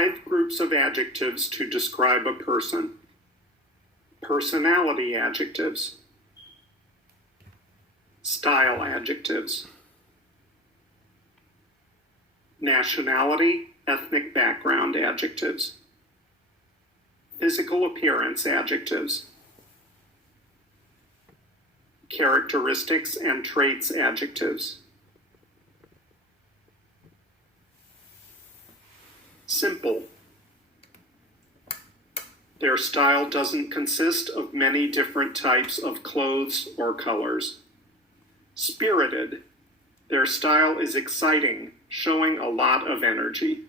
5 groups of adjectives to describe a person. Personality adjectives. Style adjectives. Nationality, ethnic background adjectives. Physical appearance adjectives. Characteristics and traits adjectives. Simple. Their style doesn't consist of many different types of clothes or colors. Spirited. Their style is exciting, showing a lot of energy.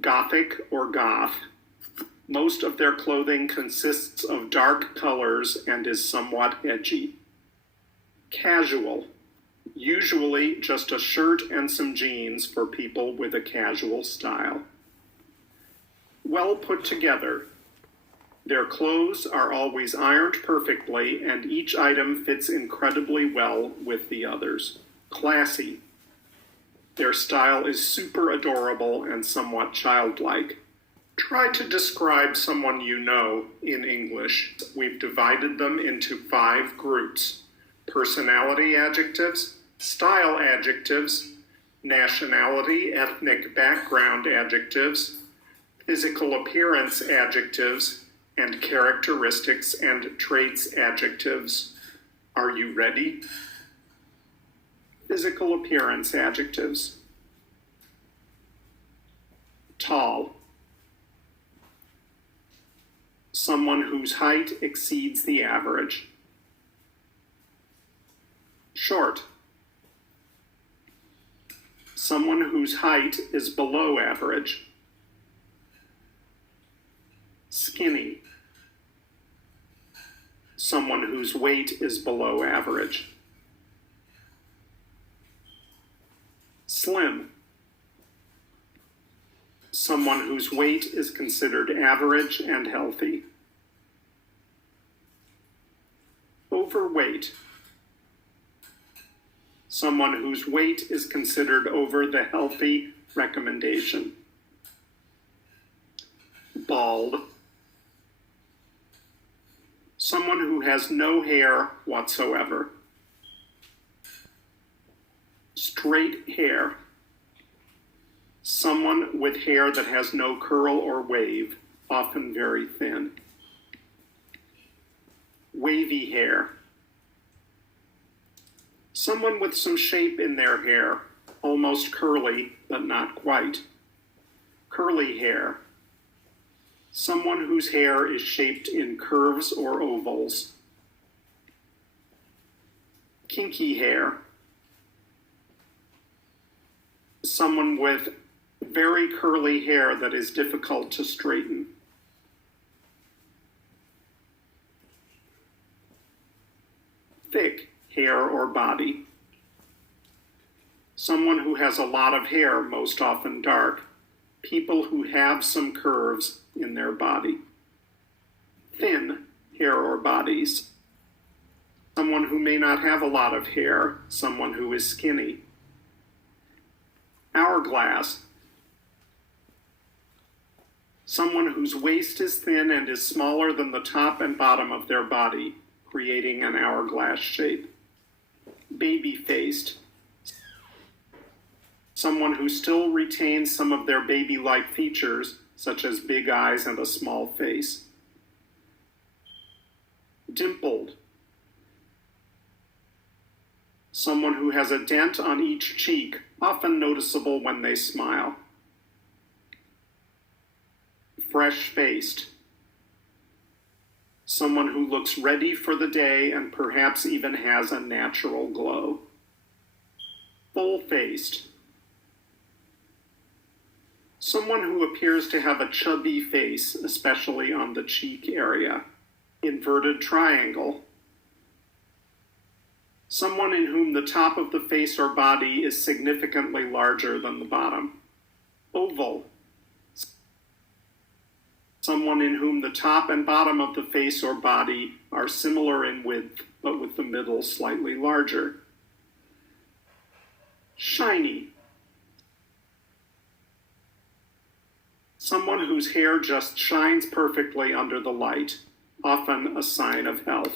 Gothic or goth. Most of their clothing consists of dark colors and is somewhat edgy. Casual. Usually just a shirt and some jeans for people with a casual style. Well put together. Their clothes are always ironed perfectly, and each item fits incredibly well with the others. Classy. Their style is super adorable and somewhat childlike. Try to describe someone you know in English. We've divided them into 5 groups: personality adjectives, style adjectives, nationality, ethnic background adjectives, physical appearance adjectives, and characteristics and traits adjectives. Are you ready? Physical appearance adjectives. Tall. Someone whose height exceeds the average. Short. Someone whose height is below average. Skinny. Someone whose weight is below average. Slim. Someone whose weight is considered average and healthy. Overweight. Someone whose weight is considered over the healthy recommendation. Bald. Someone who has no hair whatsoever. Straight hair. Someone with hair that has no curl or wave, often very thin. Wavy hair. Someone with some shape in their hair, almost curly, but not quite. Curly hair. Someone whose hair is shaped in curves or ovals. Kinky hair. Someone with very curly hair that is difficult to straighten. Thick hair or body. Someone who has a lot of hair, most often dark. People who have some curves in their body. Thin hair or bodies. Someone who may not have a lot of hair, someone who is skinny. Hourglass. Someone whose waist is thin and is smaller than the top and bottom of their body, creating an hourglass shape. Baby-faced. Someone who still retains some of their baby-like features, such as big eyes and a small face. Dimpled. Someone who has a dent on each cheek, often noticeable when they smile. Fresh-faced. Someone who looks ready for the day and perhaps even has a natural glow. Full-faced. Someone who appears to have a chubby face, especially on the cheek area. Inverted triangle. Someone in whom the top of the face or body is significantly larger than the bottom. Oval. Someone in whom the top and bottom of the face or body are similar in width, but with the middle slightly larger. Shiny. Someone whose hair just shines perfectly under the light, often a sign of health.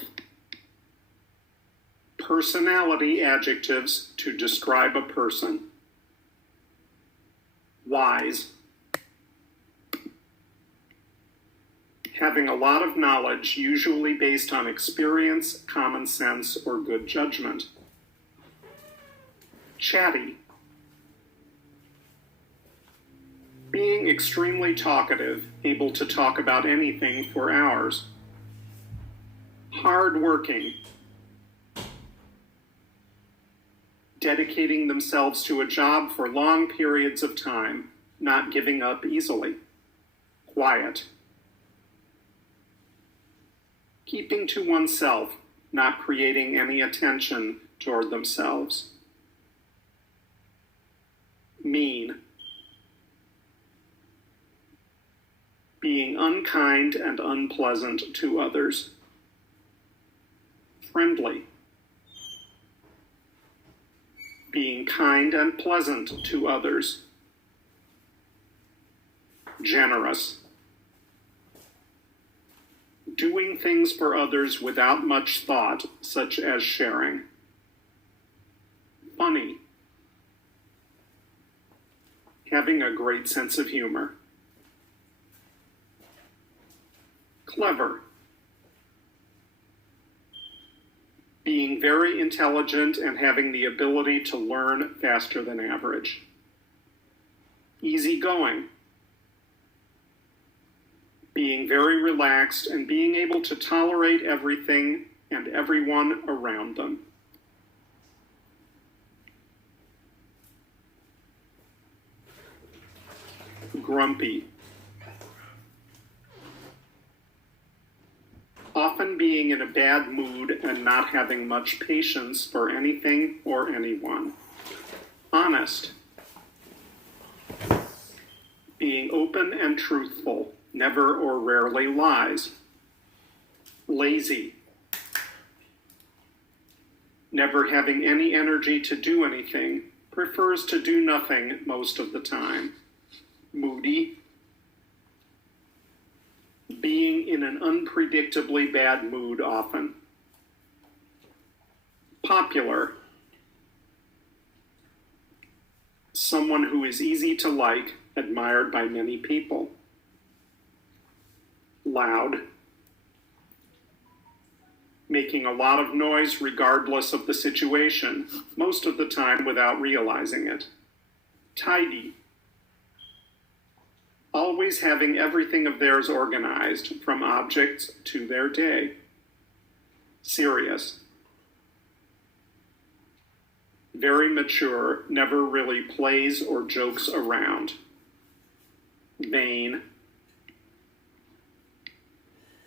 Personality adjectives to describe a person. Wise. Having a lot of knowledge, usually based on experience, common sense, or good judgment. Chatty. Being extremely talkative, able to talk about anything for hours. Hard-working. Dedicating themselves to a job for long periods of time, not giving up easily. Quiet. Keeping to oneself, not creating any attention toward themselves. Mean. Being unkind and unpleasant to others. Friendly. Being kind and pleasant to others. Generous. Doing things for others without much thought, such as sharing. Funny. Having a great sense of humor. Clever. Being very intelligent and having the ability to learn faster than average. Easygoing. Being very relaxed and being able to tolerate everything and everyone around them. Grumpy. Often being in a bad mood and not having much patience for anything or anyone. Honest. Being open and truthful, never or rarely lies. Lazy. Never having any energy to do anything, prefers to do nothing most of the time. Moody. Being in an unpredictably bad mood often. Popular. Someone who is easy to like, admired by many people. Loud. Making a lot of noise regardless of the situation, most of the time without realizing it. Tidy. Always having everything of theirs organized, from objects to their day. Serious. Very mature, never really plays or jokes around. Vain.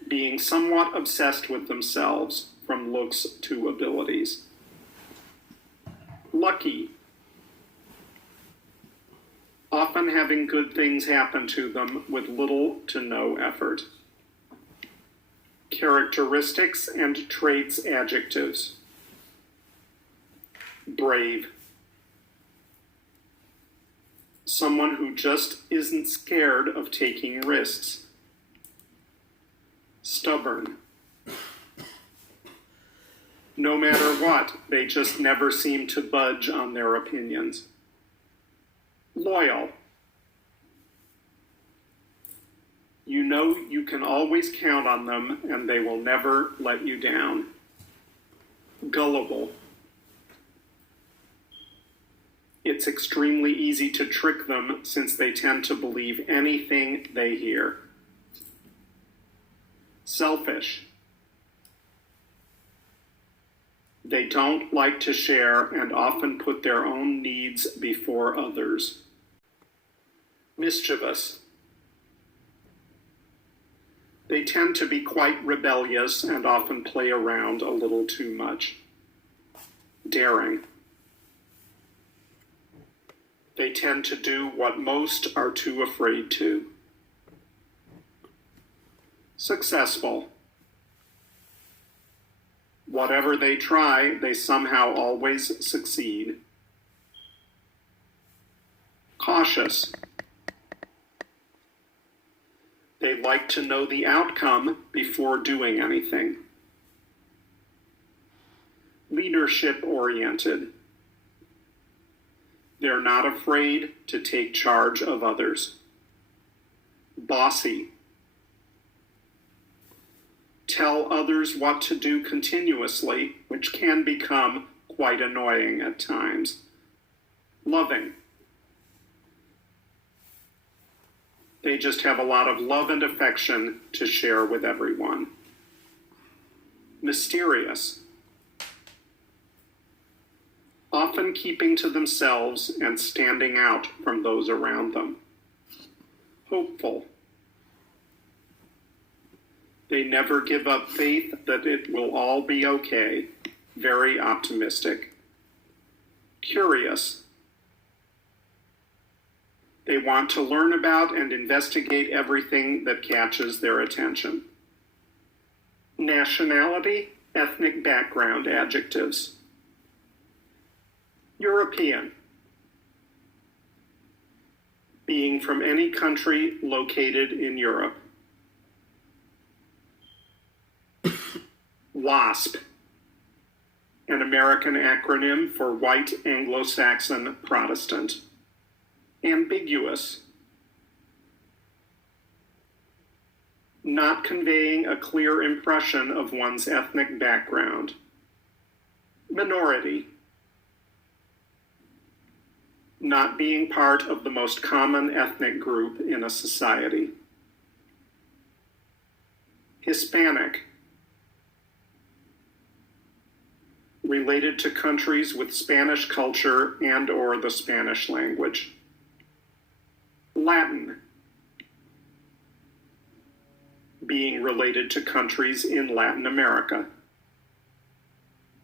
Being somewhat obsessed with themselves, from looks to abilities. Lucky. Often having good things happen to them with little to no effort. Characteristics and Traits Adjectives. Brave. Someone who just isn't scared of taking risks. Stubborn. No matter what, they just never seem to budge on their opinions. Loyal. You know you can always count on them and they will never let you down. Gullible. It's extremely easy to trick them since they tend to believe anything they hear. Selfish. They don't like to share and often put their own needs before others. Mischievous. They tend to be quite rebellious and often play around a little too much. Daring. They tend to do what most are too afraid to. Successful. Whatever they try, they somehow always succeed. Cautious. They like to know the outcome before doing anything. Leadership-oriented. They're not afraid to take charge of others. Bossy. Tell others what to do continuously, which can become quite annoying at times. Loving. They just have a lot of love and affection to share with everyone. Mysterious. Often keeping to themselves and standing out from those around them. Hopeful. They never give up faith that it will all be okay. Very optimistic. Curious. They want to learn about and investigate everything that catches their attention. Nationality, ethnic background adjectives. European. Being from any country located in Europe. WASP, an American acronym for White Anglo-Saxon Protestant. Ambiguous. Not conveying a clear impression of one's ethnic background. Minority. Not being part of the most common ethnic group in a society. Hispanic. Related to countries with Spanish culture and/or the Spanish language. Latin. Being related to countries in Latin America.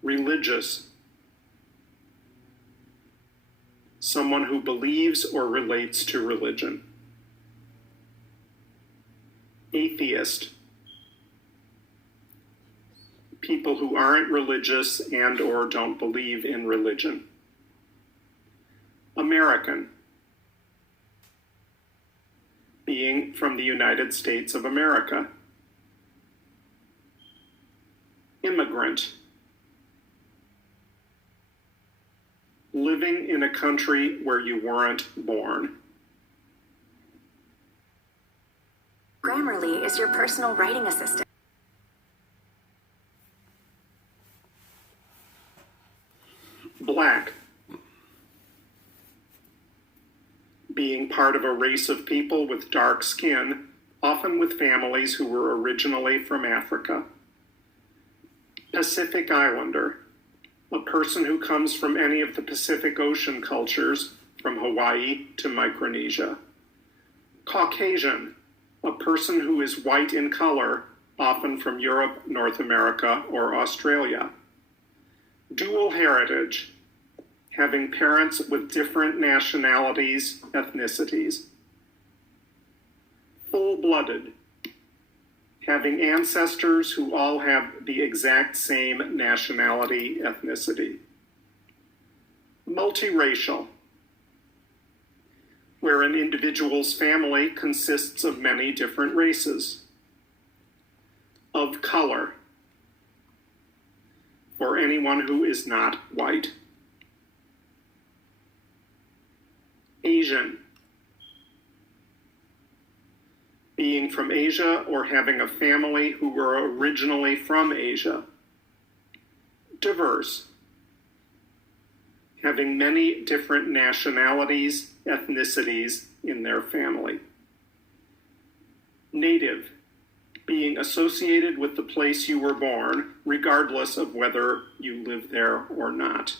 Religious. Someone who believes or relates to religion. Atheist. People who aren't religious and/or don't believe in religion. American. Being from the United States of America. Immigrant. Living in a country where you weren't born. Grammarly is your personal writing assistant. Black. Being part of a race of people with dark skin, often with families who were originally from Africa. Pacific Islander. A person who comes from any of the Pacific Ocean cultures, from Hawaii to Micronesia. Caucasian. A person who is white in color, often from Europe, North America, or Australia. Dual heritage, having parents with different nationalities, ethnicities. Full-blooded, having ancestors who all have the exact same nationality, ethnicity. Multiracial, where an individual's family consists of many different races. Of color, for anyone who is not white. Asian, being from Asia or having a family who were originally from Asia. Diverse, having many different nationalities, ethnicities in their family. Native, being associated with the place you were born, regardless of whether you live there or not.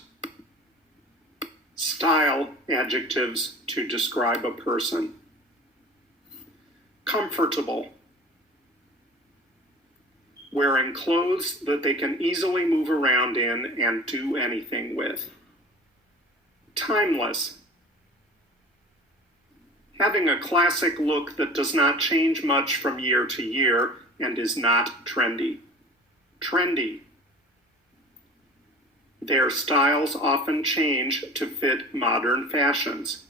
Style adjectives to describe a person. Comfortable, wearing clothes that they can easily move around in and do anything with. Timeless, having a classic look that does not change much from year to year and is not trendy. Trendy, their styles often change to fit modern fashions.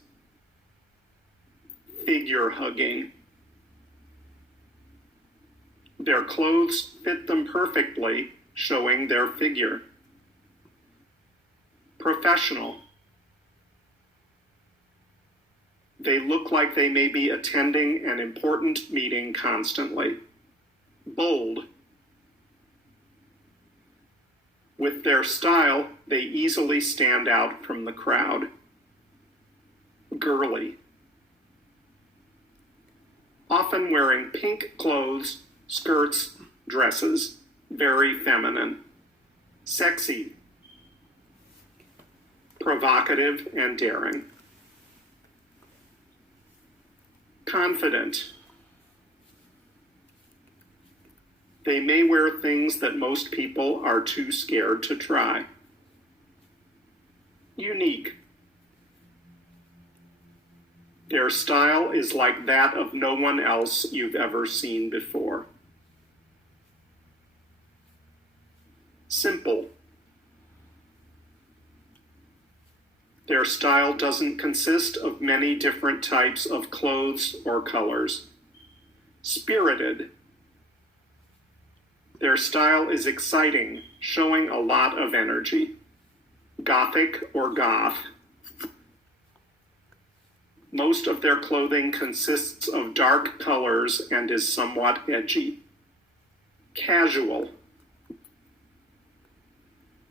Figure hugging, Their clothes fit them perfectly, showing their figure. Professional. They look like they may be attending an important meeting constantly. Bold. With their style, they easily stand out from the crowd. Girly. Often wearing pink clothes, skirts, dresses. Very feminine. Sexy. Provocative and daring. Confident. They may wear things that most people are too scared to try. Unique. Their style is like that of no one else you've ever seen before. Simple. Their style doesn't consist of many different types of clothes or colors. Spirited. Their style is exciting, showing a lot of energy. Gothic or goth. Most of their clothing consists of dark colors and is somewhat edgy. Casual.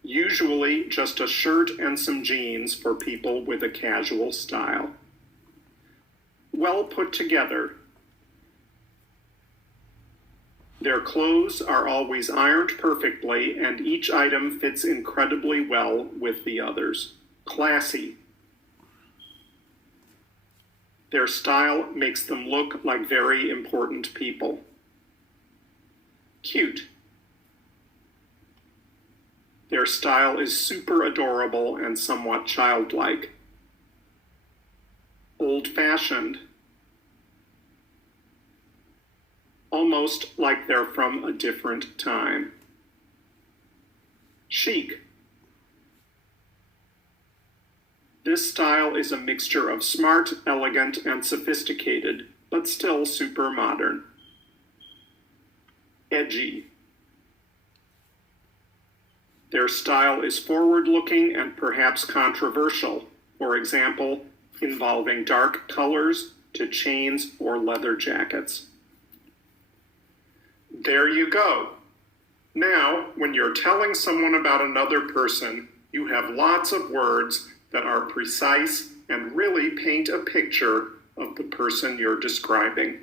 Usually just a shirt and some jeans for people with a casual style. Well put together. Their clothes are always ironed perfectly, and each item fits incredibly well with the others. Classy. Their style makes them look like very important people. Cute. Their style is super adorable and somewhat childlike. Old-fashioned. Almost like they're from a different time. Chic. This style is a mixture of smart, elegant, and sophisticated, but still super modern. Edgy. Their style is forward-looking and perhaps controversial, for example, involving dark colors to chains or leather jackets. There you go. Now, when you're telling someone about another person, you have lots of words that are precise and really paint a picture of the person you're describing.